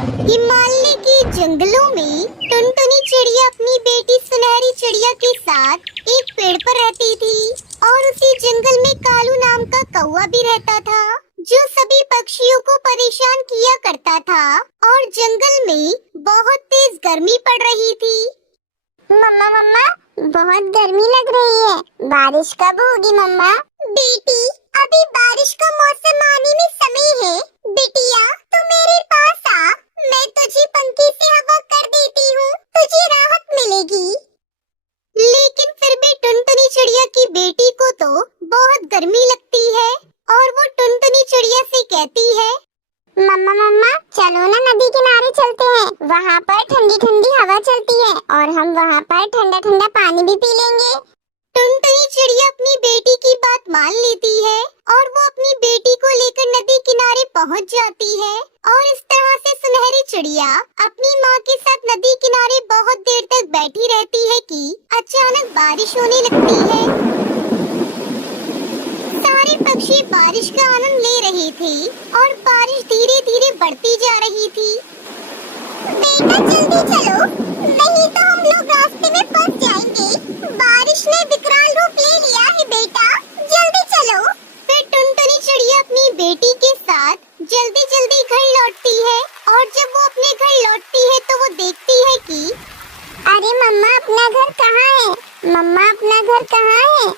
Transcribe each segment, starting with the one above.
हिमालय के जंगलों में टुनटुनी चिड़िया अपनी बेटी सुनहरी चिड़िया के साथ एक पेड़ पर रहती थी और उसी जंगल में कालू नाम का कौवा भी रहता था जो सभी पक्षियों को परेशान किया करता था। और जंगल में बहुत तेज गर्मी पड़ रही थी। मम्मा मम्मा, बहुत गर्मी लग रही है, बारिश कब होगी मम्मा? बेटी, अभी बारिश का मौसम आने में समय है। बिटिया, तू मेरे पास आ, मैं तुझे पंखे से हवा कर देती हूँ, तुझे राहत मिलेगी। लेकिन फिर भी टुनटुनी चिड़िया की बेटी को तो बहुत गर्मी लगती है और वो टुनटुनी चिड़िया से कहती है, मम्मा मम्मा, चलो ना नदी किनारे चलते हैं, वहाँ पर ठंडी ठंडी हवा चलती है और हम वहाँ पर ठंडा ठंडा पानी भी पी लेंगे। टुनटुनी चिड़िया अपनी बेटी की बात मान लेती है और वो अपनी बेटी को लेकर नदी किनारे पहुँच जाती है। और इस तरह से सुनहरी चिड़िया अपनी माँ के साथ नदी किनारे बहुत देर तक बैठी रहती है कि अचानक बारिश होने लगती है। सारे पक्षी बारिश का आनंद ले रहे थे और बारिश धीरे धीरे बढ़ती जा रही थी। बेटा जल्दी चलो, नहीं तो हम लोग रास्ते में फंस जाएंगे। बारिश ने विकराल रूप ले लिया है बेटा, जल्दी चलो। फिर टुनटुनी चिड़िया अपनी बेटी के साथ जल्दी जल्दी घर लौटती है और जब वो अपने घर लौटती है तो वो देखती है कि अरे मम्मा, अपना घर कहाँ है? मम्मा, अपना घर कहाँ है?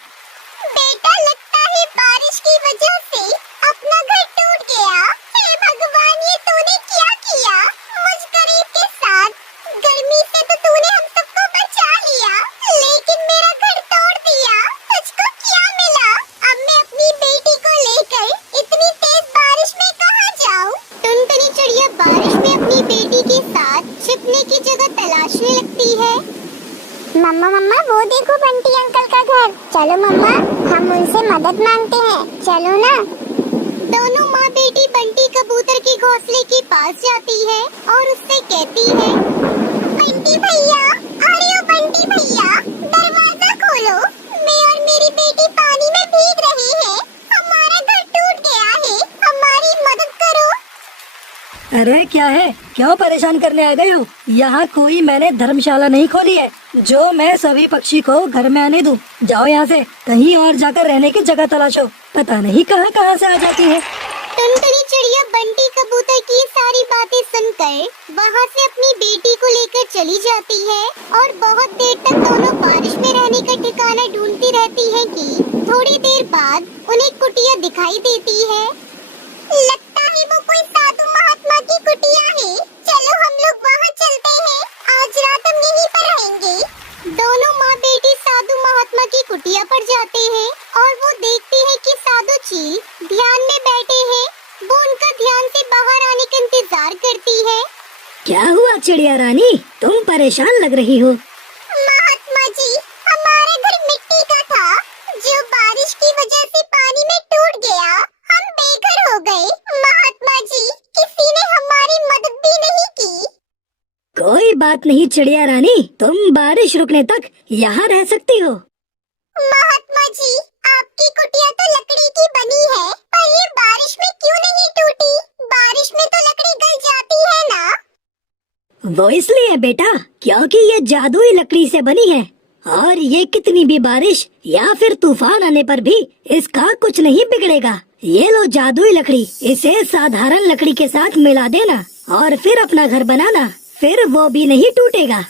बेटा, लगता है बारिश की वजह से अपना घर टूट गया। हे भगवान, ये तूने क्या किया मुझ गरीब के साथ? गर्मी से तो तूने हम सबको बचा लिया, लेकिन मेरा घर तोड़ दिया। तुझको क्या मिला? अब मैं अपनी बेटी को लेकर इतनी तेज बारिश में कहाँ जाऊँ? टुनटुनी चिड़िया बारिश में अपनी बेटी के साथ छिपने की जगह तलाशने लगती है। मम्मा मम्मा, वो देखो बंटी अंकल का घर। चलो मम्मा, हम उनसे मदद मांगते हैं, चलो ना। दोनों माँ बेटी बंटी कबूतर के घोंसले के पास जाती है और उससे कहती है, बंटी भैया, अरे ओ बंटी भैया, दरवाजा खोलो, मैं और मेरी बेटी पानी में भीग रहे हैं। हमारा घर टूट गया है, हमारी मदद करो। अरे क्या है, क्यों परेशान करने आ गए हो? यहाँ कोई मैंने धर्मशाला नहीं खोली है जो मैं सभी पक्षी को घर में आने दूं। जाओ यहाँ से, कहीं और जाकर रहने की जगह तलाशो, पता नहीं कहाँ कहाँ से आ जाती है। टुनटुनी चिड़िया बंटी कबूतर की सारी बातें सुनकर वहाँ से अपनी बेटी को लेकर चली जाती है और बहुत देर तक दोनों बारिश में रहने का ठिकाना ढूंढती रहती है कि थोड़ी देर बाद उन्हें कुटिया दिखाई देती है। लगता है वो कोई साधु महात्मा की कुटिया है, चलो हम लोग वहाँ चलते हैं, आज रात हम यहीं पर रहेंगे। दोनों माँ बेटी साधु महात्मा की कुटिया पर जाते हैं और वो देखते हैं कि साधु चील ध्यान में बैठे हैं। वो उनका ध्यान से बाहर आने का इंतजार करती है। क्या हुआ चिड़िया रानी, तुम परेशान लग रही हो? महात्मा जी, हमारा घर मिट्टी का था जो बारिश की वजह से पानी में टूट गया, हम बेघर हो गए। महात्मा जी, किसी ने हमारी मदद भी नहीं की। कोई बात नहीं चिड़िया रानी, तुम बारिश रुकने तक यहाँ रह सकती हो। महात्मा जी, आपकी कुटिया तो लकड़ी की बनी है, पर ये बारिश में क्यों नहीं टूटी? बारिश में तो लकड़ी गल जाती है ना। वो इसलिए बेटा, क्योंकि ये जादुई लकड़ी से बनी है और ये कितनी भी बारिश या फिर तूफान आने पर भी इसका कुछ नहीं बिगड़ेगा। ये लो जादुई लकड़ी, इसे साधारण लकड़ी के साथ मिला देना और फिर अपना घर बनाना, फिर वो भी नहीं टूटेगा।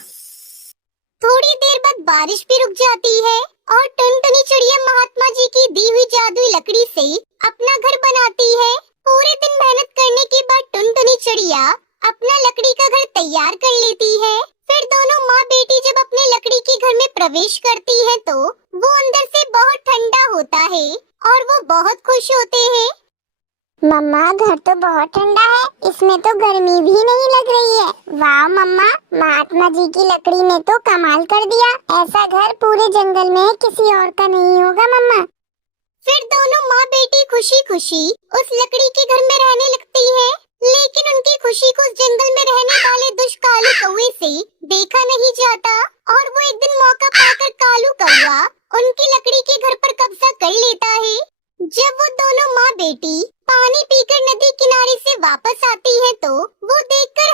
थोड़ी देर बाद बारिश भी रुक जाती है और टुनटुनी चिड़िया महात्मा जी की दी हुई जादुई लकड़ी से अपना घर बनाती है। पूरे दिन मेहनत करने के बाद टुनटुनी चिड़िया अपना लकड़ी का घर तैयार कर लेती है। फिर दोनों माँ बेटी जब अपने लकड़ी के घर में प्रवेश करती है तो वो अंदर से बहुत ठंडा होता है और वो बहुत खुश होते हैं। मम्मा, घर तो बहुत ठंडा है, इसमें तो गर्मी भी नहीं लग रही है। वाह मम्मा, महात्मा जी की लकड़ी ने तो कमाल कर दिया, ऐसा घर पूरे जंगल में किसी और का नहीं होगा मम्मा। फिर दोनों माँ बेटी खुशी खुशी उस लकड़ी के घर में रहने लगती है। लेकिन उनकी खुशी को उस जंगल में रहने वाले दुष्ट कालू कौवे से देखा नहीं जाता और वो एक दिन मौका पाकर कालू कौवा उनकी लकड़ी के घर पर कब्जा कर लेता है। जब वो दोनों माँ बेटी पानी पीकर नदी किनारे से वापस आती हैं तो वो देखकर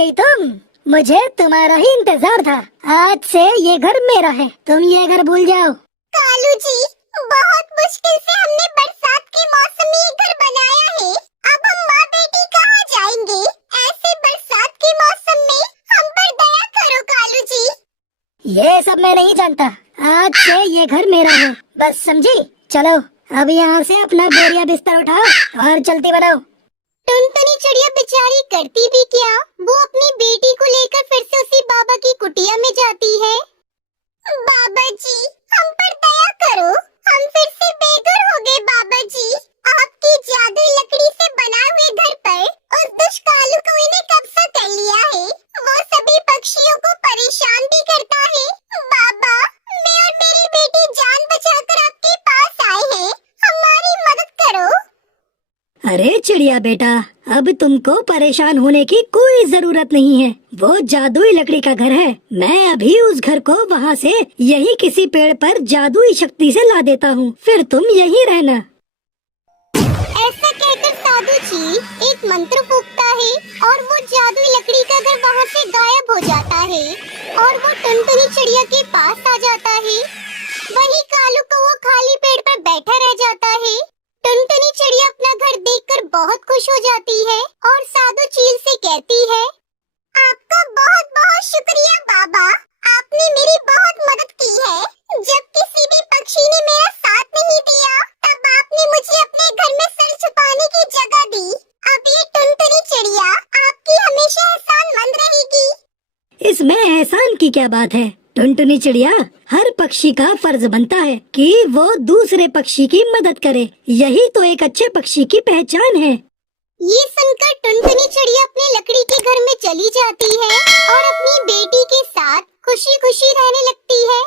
गई तुम। मुझे तुम्हारा ही इंतजार था। आज से ये घर मेरा है, तुम ये घर भूल जाओ। कालू जी, बहुत मुश्किल से हमने बरसात के मौसम में ये घर बनाया है। अब हम माँ बेटी कहाँ जाएंगे? ऐसे बरसात के मौसम में हम पर दया करो कालू जी। ये सब मैं नहीं जानता, आज से ये घर मेरा है, बस समझी। चलो अब यहाँ से अपना बोरिया बिस्तर उठाओ और चलती बनाओ। टुनटुनी चिड़िया बेचारी करती भी क्या, वो अपनी बेटी को लेकर फिर से उसी बाबा की कुटिया में जाती है। बाबा जी, हम पर दया करो, हम फिर से बेघर हो गए बाबा जी। आपकी जादुई लकड़ी से बना हुए घर पर उस दुष्ट कालू कौवे ने कब्जा कर लिया है। वो सभी पक्षियों को परेशान भी करता है। बाबा, मैं और मेरी बेटी जान बचाकर आपके पास आए हैं, हमारी मदद करो। अरे चिड़िया बेटा, अब तुमको परेशान होने की कोई जरूरत नहीं है। वो जादुई लकड़ी का घर है, मैं अभी उस घर को वहाँ से यही किसी पेड़ पर जादुई शक्ति से ला देता हूँ, फिर तुम यहीं रहना। ऐसा कहकर साधु जी एक मंत्र फूंकता है और वो जादुई लकड़ी का घर वहाँ से गायब हो जाता है और वो टुनटुनी चिड़िया के पास आ जाता है। वहीं कालू कौवा खाली पेड़ पर बैठा रह जाता है। टुनटुनी चिड़िया अपना घर देखकर बहुत खुश हो जाती है और साधु चील से कहती है, आपका बहुत बहुत शुक्रिया बाबा, आपने मेरी बहुत मदद की है। जब किसी भी पक्षी ने मेरा साथ नहीं दिया, तब आपने मुझे अपने घर में सिर छुपाने की जगह दी। अब ये टुनटुनी चिड़िया आपकी हमेशा एहसानमंद रहेगी। इसमें एहसान की क्या बात है टुनटुनी चिड़िया, हर पक्षी का फर्ज बनता है कि वो दूसरे पक्षी की मदद करे, यही तो एक अच्छे पक्षी की पहचान है। ये सुनकर टुनटुनी चिड़िया अपने लकड़ी के घर में चली जाती है और अपनी बेटी के साथ खुशी खुशी रहने लगती है।